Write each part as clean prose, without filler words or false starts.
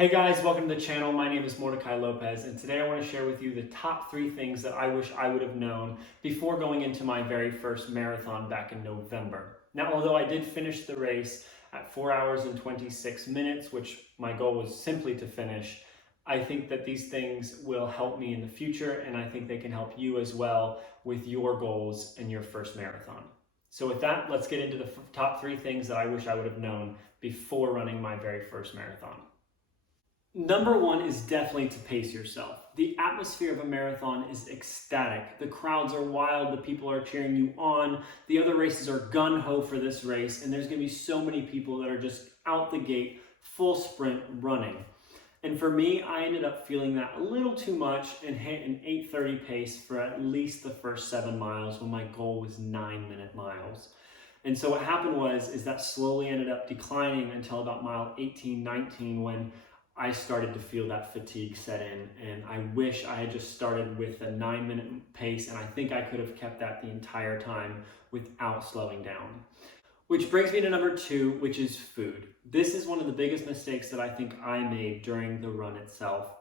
Hey guys, welcome to the channel. My name is Mordecai Lopez, and today I want to share with you the top 3 things that I wish I would have known before going into my very first marathon back in November. Now, although I did finish the race at 4 hours and 26 minutes, which my goal was simply to finish, I think that these things will help me in the future, and I think they can help you as well with your goals in your first marathon. So with that, let's get into the top 3 things that I wish I would have known before running my very first marathon. Number 1 is definitely to pace yourself. The atmosphere of a marathon is ecstatic. The crowds are wild, the people are cheering you on, the other races are gun-ho for this race, and there's going to be so many people that are just out the gate, full sprint running. And for me, I ended up feeling that a little too much and hit an 8:30 pace for at least the first 7 miles when my goal was 9-minute miles. And so what happened is that slowly ended up declining until about mile 18, 19 when I started to feel that fatigue set in, and I wish I had just started with a 9-minute pace, and I think I could have kept that the entire time without slowing down. Which brings me to number 2, which is food. This is one of the biggest mistakes that I think I made during the run itself,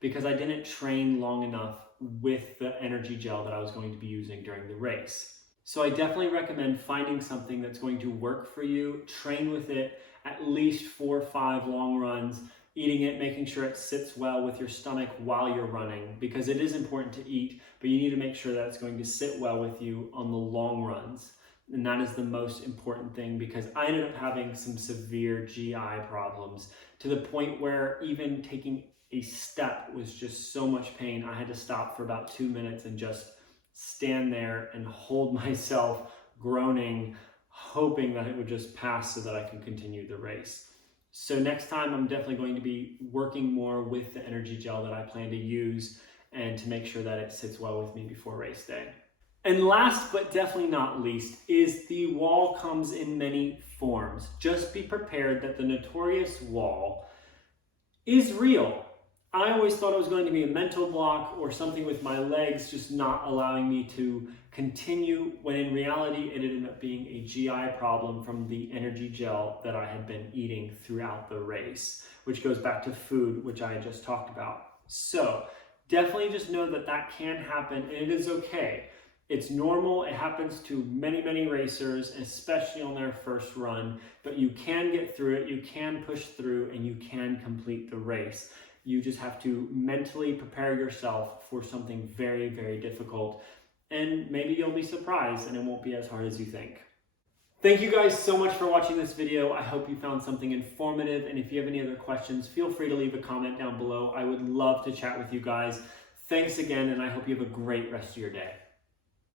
because I didn't train long enough with the energy gel that I was going to be using during the race. So I definitely recommend finding something that's going to work for you, train with it at least 4 or 5 long runs, eating it, making sure it sits well with your stomach while you're running, because it is important to eat, but you need to make sure that it's going to sit well with you on the long runs. And that is the most important thing, because I ended up having some severe GI problems to the point where even taking a step was just so much pain. I had to stop for about 2 minutes and just stand there and hold myself groaning, hoping that it would just pass so that I can continue the race. So next time I'm definitely going to be working more with the energy gel that I plan to use and to make sure that it sits well with me before race day. And last but definitely not least is the wall comes in many forms. Just be prepared that the notorious wall is real. I always thought it was going to be a mental block or something with my legs just not allowing me to continue, when in reality it ended up being a GI problem from the energy gel that I had been eating throughout the race, which goes back to food, which I just talked about. So definitely just know that that can happen, and it is okay. It's normal. It happens to many, many racers, especially on their first run, but you can get through it, you can push through, and you can complete the race. You just have to mentally prepare yourself for something very, very difficult, and maybe you'll be surprised and it won't be as hard as you think. Thank you guys so much for watching this video. I hope you found something informative, and if you have any other questions, feel free to leave a comment down below. I would love to chat with you guys. Thanks again, and I hope you have a great rest of your day.